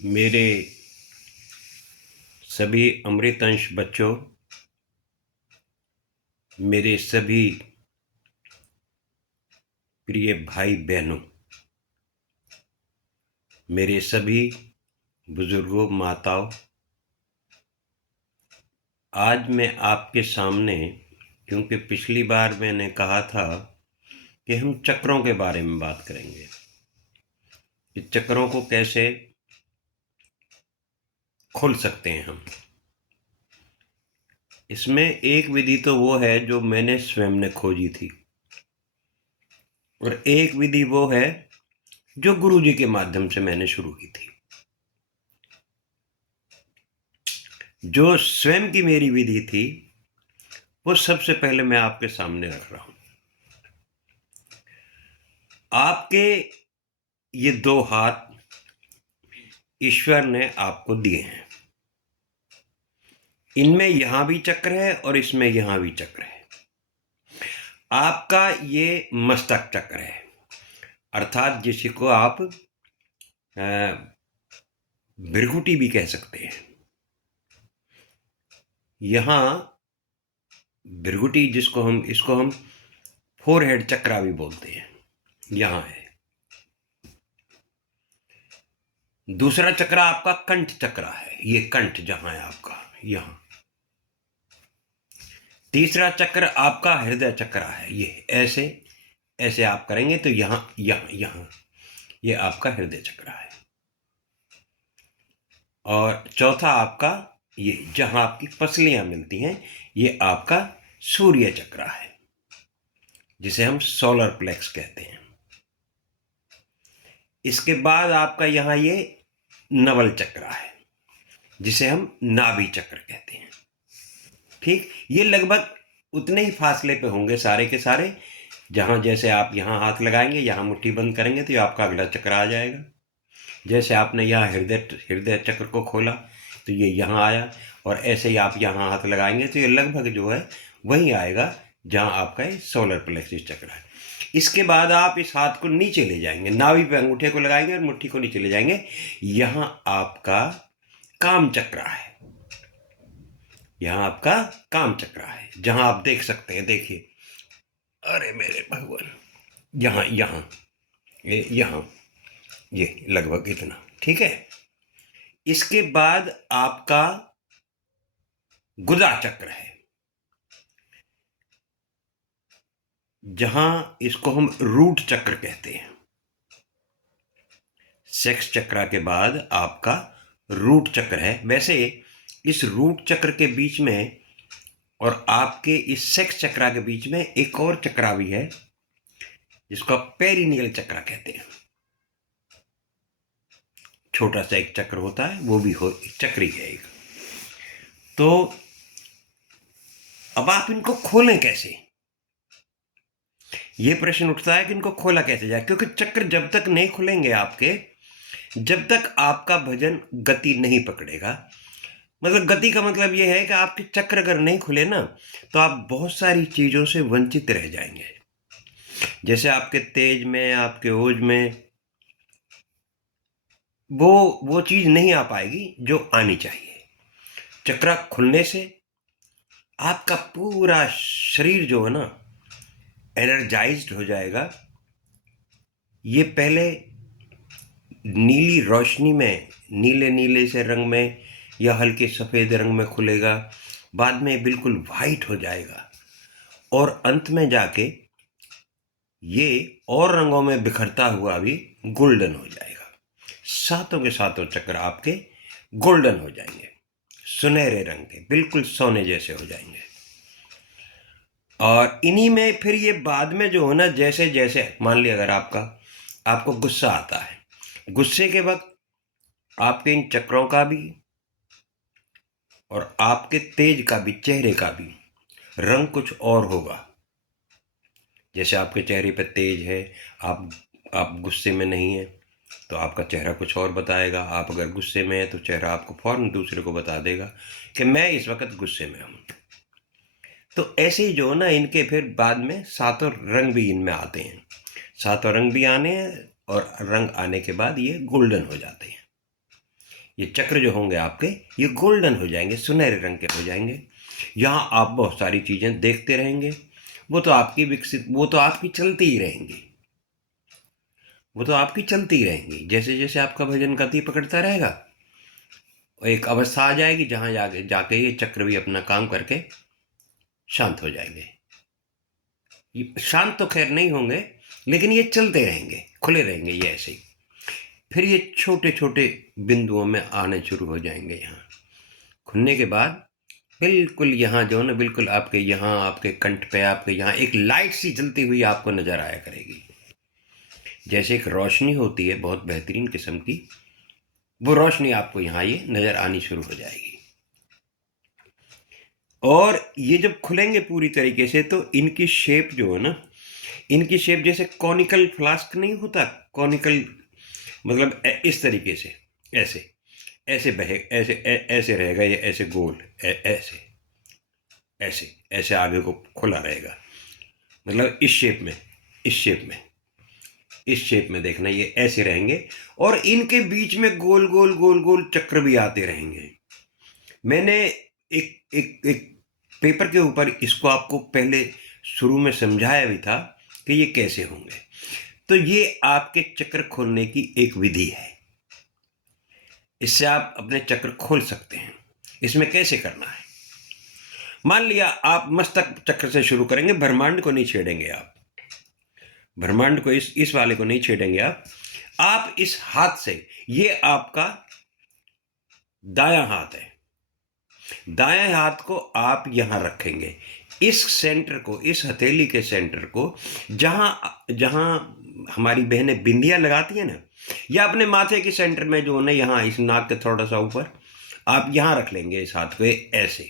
मेरे सभी अमृतंश बच्चों, मेरे सभी प्रिय भाई बहनों, मेरे सभी बुजुर्गों, माताओं, आज मैं आपके सामने, क्योंकि पिछली बार मैंने कहा था कि हम चक्रों के बारे में बात करेंगे कि चक्रों को कैसे खोल सकते हैं हम। इसमें एक विधि तो वो है जो मैंने स्वयं ने खोजी थी, और एक विधि वो है जो गुरुजी के माध्यम से मैंने शुरू की थी। जो स्वयं की मेरी विधि थी वो सबसे पहले मैं आपके सामने रख रहा हूं। आपके ये दो हाथ ईश्वर ने आपको दिए हैं। इनमें यहां भी चक्र है और इसमें यहां भी चक्र है। आपका ये मस्तक चक्र है, अर्थात जिसको आप भृगुटी भी कह सकते हैं। यहां भृगुटी, इसको हम फोरहेड चक्रा भी बोलते हैं, यहां है। दूसरा चक्र आपका कंठ चक्र है, ये कंठ जहां है आपका, यहां। तीसरा चक्र आपका हृदय चक्र है, ये ऐसे ऐसे आप करेंगे तो यहां यहां यहां, ये आपका हृदय चक्र है। और चौथा आपका ये जहां आपकी पसलियां मिलती हैं, ये आपका सूर्य चक्र है, जिसे हम सोलर प्लेक्स कहते हैं। इसके बाद आपका यहां ये नवल चक्र है, जिसे हम नाभि चक्र कहते हैं। ठीक, ये लगभग उतने ही फासले पे होंगे सारे के सारे। जहां जैसे आप यहां हाथ लगाएंगे, यहां मुट्ठी बंद करेंगे तो ये आपका अगला चक्र आ जाएगा। जैसे आपने यहाँ हृदय हृदय चक्र को खोला तो ये यहाँ आया, और ऐसे ही आप यहाँ हाथ लगाएंगे तो ये लगभग जो है वही आएगा जहाँ आपका ये सोलर प्लेक्सिस चक्र है। इसके बाद आप इस हाथ को नीचे ले जाएंगे, नाभि पे अंगूठे को लगाएंगे और मुट्ठी को नीचे ले जाएंगे। यहाँ आपका काम चक्र है, यहाँ आपका काम चक्र है, जहाँ आप देख सकते हैं। देखिए, अरे मेरे भगवान, यहाँ यहाँ यहाँ ये लगभग इतना, ठीक है। इसके बाद आपका गुदा चक्र है, जहां इसको हम रूट चक्र कहते हैं। सेक्स चक्र के बाद आपका रूट चक्र है। वैसे इस रूट चक्र के बीच में और आपके इस सेक्स चक्र के बीच में एक और चक्र भी है, जिसको आप पेरिनियल चक्र कहते हैं। छोटा सा एक चक्र होता है, वो भी चक्र ही है एक। तो अब आप इनको खोलें कैसे, ये प्रश्न उठता है कि इनको खोला कैसे जाए। क्योंकि चक्र जब तक नहीं खुलेंगे आपके, जब तक आपका भजन गति नहीं पकड़ेगा। मतलब गति का मतलब ये है कि आपके चक्र अगर नहीं खुले ना, तो आप बहुत सारी चीजों से वंचित रह जाएंगे। जैसे आपके तेज में, आपके ओज में वो चीज नहीं आ पाएगी जो आनी चाहिए। चक्र खुलने से आपका पूरा शरीर जो है ना, एनर्जाइज्ड हो जाएगा। ये पहले नीली रोशनी में, नीले नीले से रंग में या हल्के सफ़ेद रंग में खुलेगा, बाद में बिल्कुल वाइट हो जाएगा, और अंत में जाके ये और रंगों में बिखरता हुआ भी गोल्डन हो जाएगा। सातों के सातों चक्र आपके गोल्डन हो जाएंगे, सुनहरे रंग के, बिल्कुल सोने जैसे हो जाएंगे। और इन्हीं में फिर ये बाद में जो हो ना, जैसे जैसे मान लिया अगर आपको गुस्सा आता है, गुस्से के वक्त आपके इन चक्रों का भी और आपके तेज का भी, चेहरे का भी रंग कुछ और होगा। जैसे आपके चेहरे पर तेज है, आप गुस्से में नहीं है, तो आपका चेहरा कुछ और बताएगा। आप अगर गुस्से में है तो चेहरा आपको फौरन दूसरे को बता देगा कि मैं इस वक्त गुस्से में हूँ। तो ऐसे ही जो ना, इनके फिर बाद में सातों रंग भी इनमें आते हैं। सातों रंग भी आने हैं, और रंग आने के बाद ये गोल्डन हो जाते हैं। ये चक्र जो होंगे आपके, ये गोल्डन हो जाएंगे, सुनहरे रंग के हो जाएंगे। यहाँ आप बहुत सारी चीज़ें देखते रहेंगे, वो तो आपकी विकसित, वो तो आपकी चलती ही रहेंगी, वो तो आपकी चलती ही रहेंगी। जैसे जैसे आपका भजन गति पकड़ता रहेगा, एक अवस्था आ जाएगी जहाँ जाके जाके ये चक्र भी अपना काम करके शांत हो जाएंगे। शांत तो खैर नहीं होंगे, लेकिन ये चलते रहेंगे, खुले रहेंगे ये ऐसे ही। फिर ये छोटे छोटे बिंदुओं में आने शुरू हो जाएंगे। यहाँ खुलने के बाद बिल्कुल यहाँ जो है ना, बिल्कुल आपके यहाँ, आपके कंठ पे, आपके यहाँ एक लाइट सी जलती हुई आपको नजर आया करेगी। जैसे एक रोशनी होती है बहुत बेहतरीन किस्म की, वो रोशनी आपको यहाँ ये नजर आनी शुरू हो जाएगी। और ये जब खुलेंगे पूरी तरीके से, तो इनकी शेप जो है ना, इनकी शेप जैसे कॉनिकल फ्लास्क नहीं होता, कॉनिकल मतलब इस तरीके से, ऐसे ऐसे बहे, ऐसे ऐसे रहेगा ये, ऐसे गोल, ऐसे ऐसे ऐसे आगे को खुला रहेगा, मतलब इस शेप में, इस शेप में, इस शेप में देखना, ये ऐसे रहेंगे। और इनके बीच में गोल गोल गोल गोल चक्र भी आते रहेंगे। मैंने एक पेपर के ऊपर इसको आपको पहले शुरू में समझाया भी था कि ये कैसे होंगे। तो ये आपके चक्र खोलने की एक विधि है, इससे आप अपने चक्र खोल सकते हैं। इसमें कैसे करना है, मान लिया आप मस्तक चक्र से शुरू करेंगे, ब्रह्मांड को नहीं छेड़ेंगे आप, ब्रह्मांड को, इस वाले को नहीं छेड़ेंगे आप इस हाथ से, ये आपका दायां हाथ है, दाएं हाथ को आप यहां रखेंगे, इस सेंटर को, इस हथेली के सेंटर को, जहां जहां हमारी बहनें बिंदियां लगाती है ना, या अपने माथे के सेंटर में जो है ना, यहां इस नाक के थोड़ा सा ऊपर आप यहां रख लेंगे इस हाथ को ऐसे।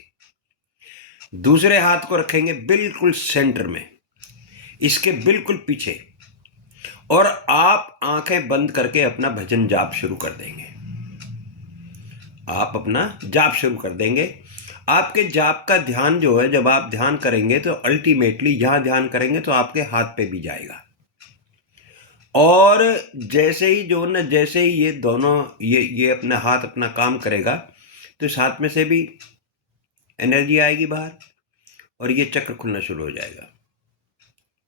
दूसरे हाथ को रखेंगे बिल्कुल सेंटर में, इसके बिल्कुल पीछे, और आप आंखें बंद करके अपना भजन जाप शुरू कर देंगे। आप अपना जाप शुरू कर देंगे। आपके जाप का ध्यान जो है, जब आप ध्यान करेंगे तो अल्टीमेटली यहां ध्यान करेंगे तो आपके हाथ पे भी जाएगा। और जैसे ही जो ना, जैसे ही ये दोनों, ये अपना हाथ अपना काम करेगा, तो इस हाथ में से भी एनर्जी आएगी बाहर, और ये चक्र खुलना शुरू हो जाएगा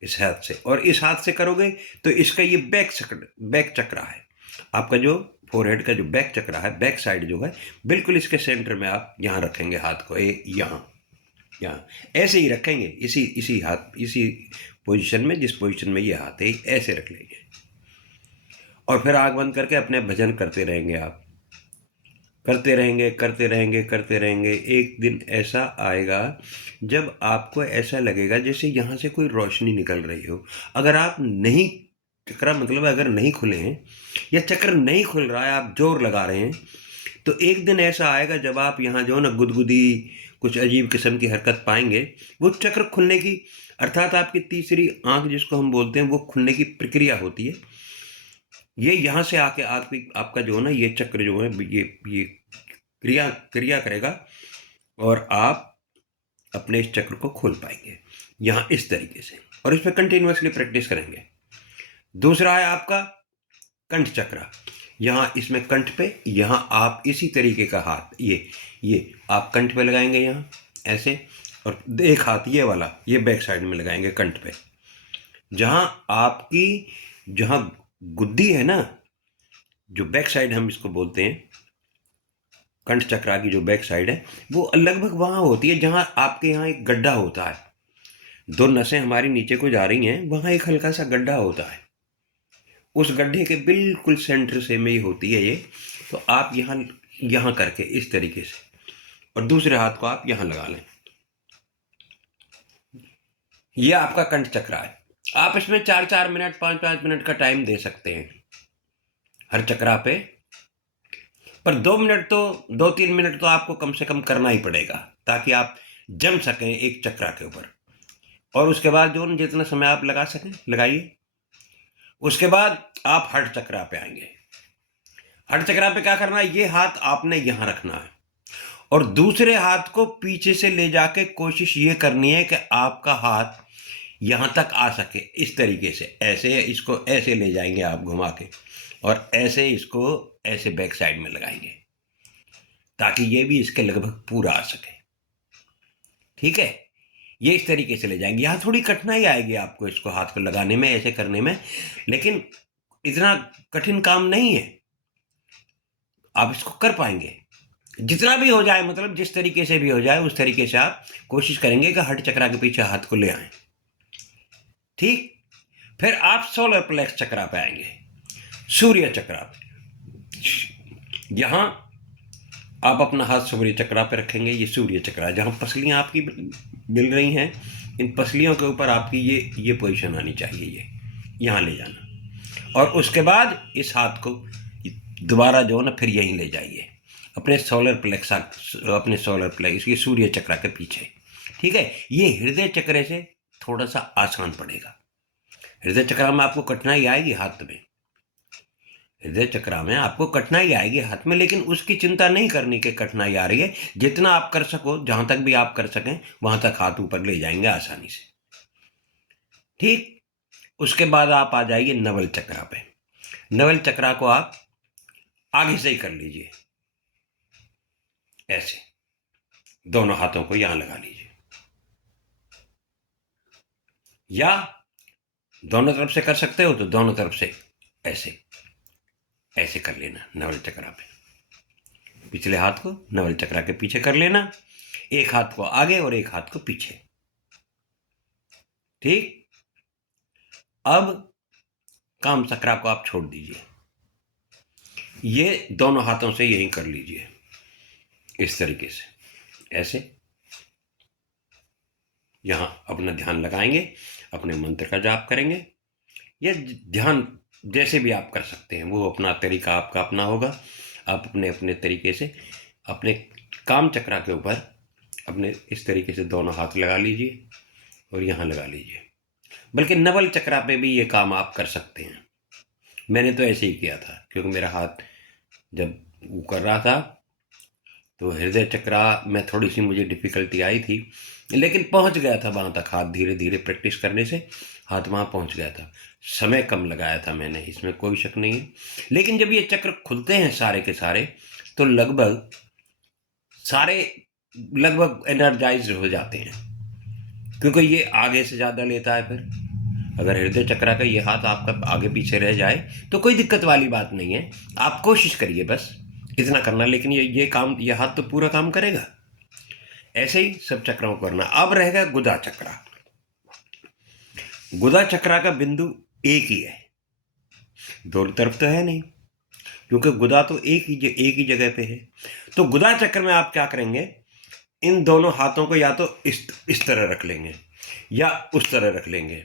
इस हाथ से। और इस हाथ से करोगे तो इसका ये बैक चक्र है आपका, जो फोरहेड का जो बैक चक्र है, बैक साइड जो है, बिल्कुल इसके सेंटर में आप यहाँ रखेंगे हाथ को, यहाँ यहाँ ऐसे ही रखेंगे, इसी हाथ, इसी पोजीशन में, जिस पोजीशन में ये हाथ है, ऐसे रख लेंगे। और फिर आँख बंद करके अपने भजन करते रहेंगे आप, करते रहेंगे करते रहेंगे करते रहेंगे। एक दिन ऐसा आएगा जब आपको ऐसा लगेगा जैसे यहाँ से कोई रोशनी निकल रही हो। अगर आप नहीं, चक्र मतलब अगर नहीं खुले हैं या चक्र नहीं खुल रहा है, आप जोर लगा रहे हैं, तो एक दिन ऐसा आएगा जब आप यहाँ जो ना गुदगुदी, कुछ अजीब किस्म की हरकत पाएंगे। वो चक्र खुलने की, अर्थात आपकी तीसरी आंख जिसको हम बोलते हैं, वो खुलने की प्रक्रिया होती है। ये यहाँ से आके आपका जो है ना, ये चक्र जो है, ये क्रिया करेगा, और आप अपने इस चक्र को खोल पाएंगे यहाँ इस तरीके से। और इस पर कंटिन्यूसली प्रैक्टिस करेंगे। दूसरा है आपका कंठ चक्र। यहाँ इसमें कंठ पे, यहाँ आप इसी तरीके का हाथ, ये आप कंठ पे लगाएंगे यहाँ ऐसे, और एक हाथ ये वाला ये बैक साइड में लगाएंगे कंठ पे, जहाँ आपकी, जहाँ गुद्दी है ना, जो बैक साइड हम इसको बोलते हैं, कंठ चक्रा की जो बैक साइड है, वो लगभग वहाँ होती है जहाँ आपके यहाँ एक गड्ढा होता है, दो नसें हमारी नीचे को जा रही हैं, वहाँ एक हल्का सा गड्ढा होता है, उस गड्ढे के बिल्कुल सेंटर से में ही होती है ये। तो आप यहाँ करके इस तरीके से, और दूसरे हाथ को आप यहाँ लगा लें, ये आपका कंठ चक्र है। आप इसमें 4-4 मिनट, 5-5 मिनट का टाइम दे सकते हैं हर चक्रा पे, पर 2 मिनट तो, 2-3 मिनट तो आपको कम से कम करना ही पड़ेगा, ताकि आप जम सकें एक चक्रा के ऊपर। और उसके बाद जो जितना समय आप लगा सकें लगाइए। उसके बाद आप हठ चक्रा पे आएंगे। हठ चक्रा पे क्या करना है, ये हाथ आपने यहां रखना है, और दूसरे हाथ को पीछे से ले जाके कोशिश ये करनी है कि आपका हाथ यहां तक आ सके, इस तरीके से, ऐसे इसको ऐसे ले जाएंगे आप घुमा के, और ऐसे इसको ऐसे बैक साइड में लगाएंगे, ताकि ये भी इसके लगभग पूरा आ सके। ठीक है, ये इस तरीके से ले जाएंगे। यहाँ थोड़ी कठिनाई आएगी आपको इसको हाथ को लगाने में, ऐसे करने में, लेकिन इतना कठिन काम नहीं है, आप इसको कर पाएंगे। जितना भी हो जाए, मतलब जिस तरीके से भी हो जाए उस तरीके से आप कोशिश करेंगे कि हट चक्रा के पीछे हाथ को ले आए। ठीक, फिर आप सोलर प्लेक्स चक्रा पे आएंगे, सूर्य चक्रा पे। यहां आप अपना हाथ सूर्य चक्रा पे रखेंगे। ये सूर्य चक्रा, जहां पसलियां आपकी मिल रही हैं, इन पसलियों के ऊपर आपकी ये पोजीशन आनी चाहिए, ये यहां ले जाना। और उसके बाद इस हाथ को दोबारा जो है ना फिर यहीं ले जाइए अपने सोलर प्लेक्स, इसकी सूर्य चक्रा के पीछे। ठीक है, ये हृदय चक्र से थोड़ा सा आसान पड़ेगा। हृदय चक्र में आपको कठिनाई आएगी हाथ में, हृदय चक्र में आपको कठिनाई आएगी हाथ में, लेकिन उसकी चिंता नहीं करनी कि कठिनाई आ रही है। जितना आप कर सको, जहां तक भी आप कर सकें वहां तक हाथ ऊपर ले जाएंगे आसानी से। ठीक, उसके बाद आप आ जाइए नवल चक्रा पे। नवल चक्रा को आप आगे से ही कर लीजिए, ऐसे दोनों हाथों को यहां लगा लीजिए, या दोनों तरफ से कर सकते हो तो दोनों तरफ से ऐसे ऐसे कर लेना। नवल चक्रा पे पिछले हाथ को नवल चक्रा के पीछे कर लेना, एक हाथ को आगे और एक हाथ को पीछे। ठीक, अब काम चक्रा को आप छोड़ दीजिए, ये दोनों हाथों से यही कर लीजिए इस तरीके से, ऐसे। यहां अपना ध्यान लगाएंगे, अपने मंत्र का जाप करेंगे, या ध्यान जैसे भी आप कर सकते हैं, वो अपना तरीका आपका अपना होगा। आप अपने अपने तरीके से अपने काम चक्रा के ऊपर अपने इस तरीके से दोनों हाथ लगा लीजिए और यहाँ लगा लीजिए। बल्कि नवल चक्रा पे भी ये काम आप कर सकते हैं। मैंने तो ऐसे ही किया था, क्योंकि मेरा हाथ जब वो कर रहा था तो हृदय चक्रा में थोड़ी सी मुझे डिफ़िकल्टी आई थी, लेकिन पहुंच गया था वहाँ तक। हाथ धीरे धीरे प्रैक्टिस करने से हाथ वहाँ पहुंच गया था। समय कम लगाया था मैंने, इसमें कोई शक नहीं है। लेकिन जब ये चक्र खुलते हैं सारे के सारे, तो लगभग एनर्जाइज हो जाते हैं, क्योंकि ये आगे से ज़्यादा लेता है। फिर अगर हृदय चक्र का ये हाथ आपका आगे पीछे रह जाए तो कोई दिक्कत वाली बात नहीं है। आप कोशिश करिए बस इतना करना, लेकिन ये हाथ तो पूरा काम करेगा। ऐसे ही सब चक्रों को करना। अब रहेगा गुदा चक्रा। गुदा चक्रा का बिंदु एक ही है, दोनों तरफ तो है नहीं, क्योंकि गुदा तो एक ही जगह पे है। तो गुदा चक्र में आप क्या करेंगे, इन दोनों हाथों को या तो इस तरह रख लेंगे या उस तरह रख लेंगे,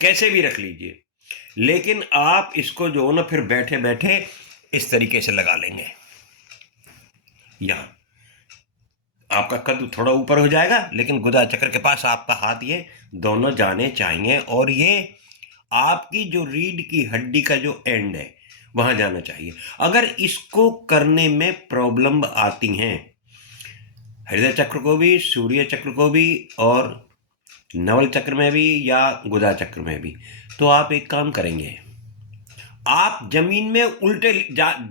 कैसे भी रख लीजिए। लेकिन आप इसको जो ना फिर बैठे बैठे इस तरीके से लगा लेंगे। यहाँ आपका कद थोड़ा ऊपर हो जाएगा, लेकिन गुदा चक्र के पास आपका हाथ ये दोनों जाने चाहिए, और ये आपकी जो रीढ़ की हड्डी का जो एंड है वहां जाना चाहिए। अगर इसको करने में प्रॉब्लम आती हैं, हृदय चक्र को भी, सूर्य चक्र को भी, और नवल चक्र में भी या गुदा चक्र में भी, तो आप एक काम करेंगे, आप जमीन में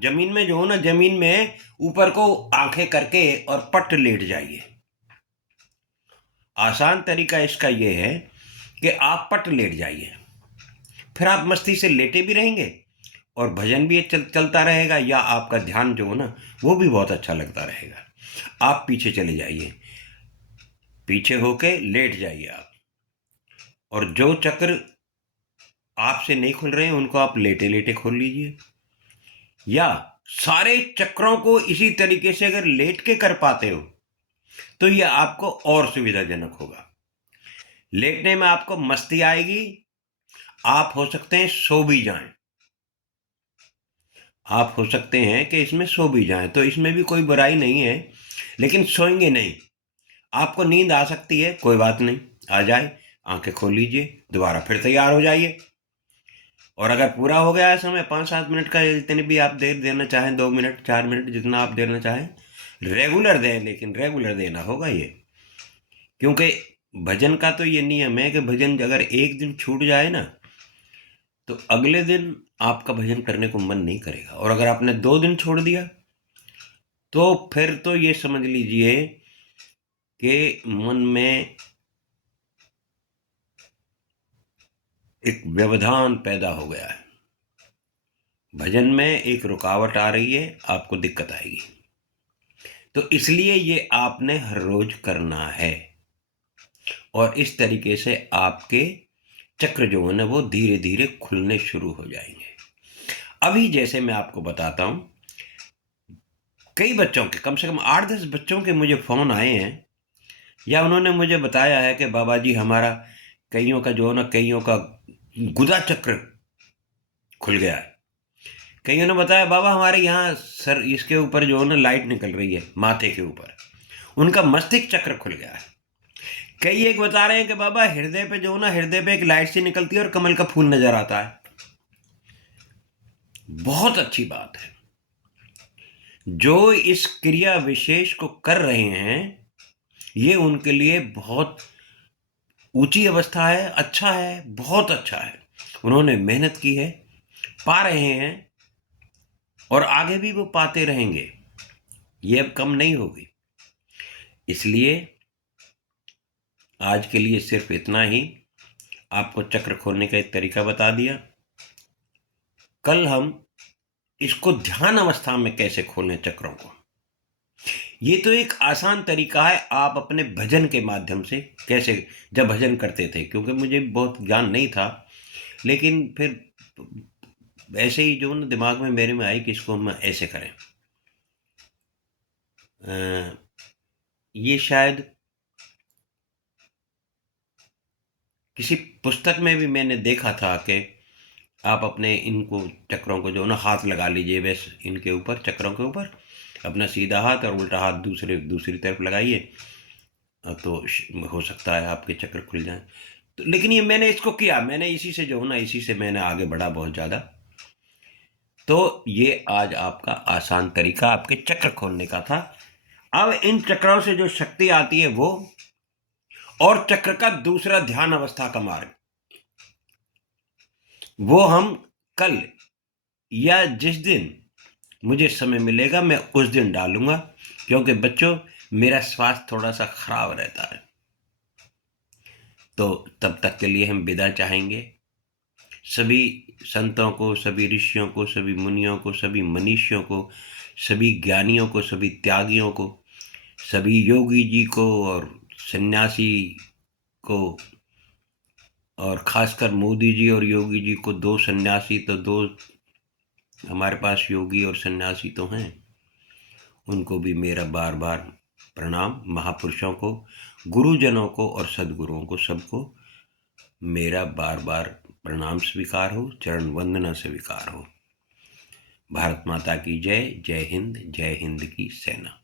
जमीन में जो हो ना, जमीन में ऊपर को आंखें करके और पट लेट जाइए। आसान तरीका इसका यह है कि आप पट लेट जाइए, फिर आप मस्ती से लेटे भी रहेंगे और भजन भी चलता रहेगा, या आपका ध्यान जो हो ना वो भी बहुत अच्छा लगता रहेगा। आप पीछे चले जाइए, पीछे होके लेट जाइए आप, और जो चक्र आपसे नहीं खुल रहे हैं उनको आप लेटे लेटे खोल लीजिए, या सारे चक्रों को इसी तरीके से अगर लेट के कर पाते हो तो ये आपको और सुविधाजनक होगा। लेटने में आपको मस्ती आएगी, आप हो सकते हैं सो भी जाएं, आप हो सकते हैं कि इसमें सो भी जाएं, तो इसमें भी कोई बुराई नहीं है। लेकिन सोएंगे नहीं, आपको नींद आ सकती है, कोई बात नहीं, आ जाए, आंखें खोल लीजिए, दोबारा फिर तैयार हो जाइए। और अगर पूरा हो गया है समय 5-7 मिनट का, जितने भी आप देर देना चाहें, 2 मिनट 4 मिनट जितना आप देना चाहें, रेगुलर दें, लेकिन रेगुलर देना होगा ये, क्योंकि भजन का तो ये नियम है कि भजन अगर एक दिन छूट जाए ना तो अगले दिन आपका भजन करने को मन नहीं करेगा, और अगर आपने 2 दिन छोड़ दिया तो फिर तो ये समझ लीजिए कि मन में एक व्यवधान पैदा हो गया है। भजन में एक रुकावट आ रही है, आपको दिक्कत आएगी। तो इसलिए ये आपने हर रोज करना है, और इस तरीके से आपके चक्र जो है ना वो धीरे धीरे खुलने शुरू हो जाएंगे। अभी जैसे मैं आपको बताता हूं, कई बच्चों के, कम से कम 8-10 बच्चों के मुझे फोन आए हैं, या उन्होंने मुझे बताया है कि बाबा जी हमारा कईयों का जो है ना, कईयों का गुदा चक्र खुल गया है। कईयों ने बताया बाबा हमारे यहाँ सर इसके ऊपर जो है ना लाइट निकल रही है, माथे के ऊपर, उनका मस्तिष्क चक्र खुल गया है। कई एक बता रहे हैं कि बाबा हृदय पे जो है ना, हृदय पे एक लाइट सी निकलती है और कमल का फूल नजर आता है। बहुत अच्छी बात है। जो इस क्रिया विशेष को कर रहे हैं ये उनके लिए बहुत ऊंची अवस्था है, अच्छा है, बहुत अच्छा है। उन्होंने मेहनत की है, पा रहे हैं, और आगे भी वो पाते रहेंगे, ये अब कम नहीं होगी। इसलिए आज के लिए सिर्फ इतना ही। आपको चक्र खोलने का एक तरीका बता दिया। कल हम इसको ध्यान अवस्था में कैसे खोलें चक्रों को, ये तो एक आसान तरीका है। आप अपने भजन के माध्यम से कैसे, जब भजन करते थे, क्योंकि मुझे बहुत ज्ञान नहीं था, लेकिन फिर ऐसे ही जो ना दिमाग में मेरे में आई कि इसको हम ऐसे करें। ये शायद किसी पुस्तक में भी मैंने देखा था कि आप अपने इनको चक्रों को जो ना हाथ लगा लीजिए, बस इनके ऊपर, चक्रों के ऊपर अपना सीधा हाथ और उल्टा हाथ दूसरी तरफ लगाइए, तो हो सकता है आपके चक्र खुल जाएं। तो लेकिन ये मैंने इसको किया, मैंने इसी से जो है ना, इसी से मैंने आगे बढ़ा बहुत ज़्यादा। तो ये आज आपका आसान तरीका आपके चक्र खोलने का था। अब इन चक्रों से जो शक्ति आती है वो, और चक्र का दूसरा ध्यान अवस्था का मार्ग, वो हम कल या जिस दिन मुझे समय मिलेगा मैं उस दिन डालूंगा, क्योंकि बच्चों मेरा स्वास्थ्य थोड़ा सा खराब रहता है। तो तब तक के लिए हम विदा चाहेंगे। सभी संतों को, सभी ऋषियों को, सभी मुनियों को, सभी मनीषियों को, सभी ज्ञानियों को, सभी त्यागियों को, सभी योगी जी को और सन्यासी को, और खासकर मोदी जी और योगी जी को, दो सन्यासी तो दो हमारे पास योगी और सन्यासी तो हैं, उनको भी मेरा बार बार प्रणाम। महापुरुषों को, गुरुजनों को और सदगुरुओं को, सबको मेरा बार बार प्रणाम स्वीकार हो, चरण वंदना स्वीकार हो। भारत माता की जय। जय हिंद, जय हिंद की सेना।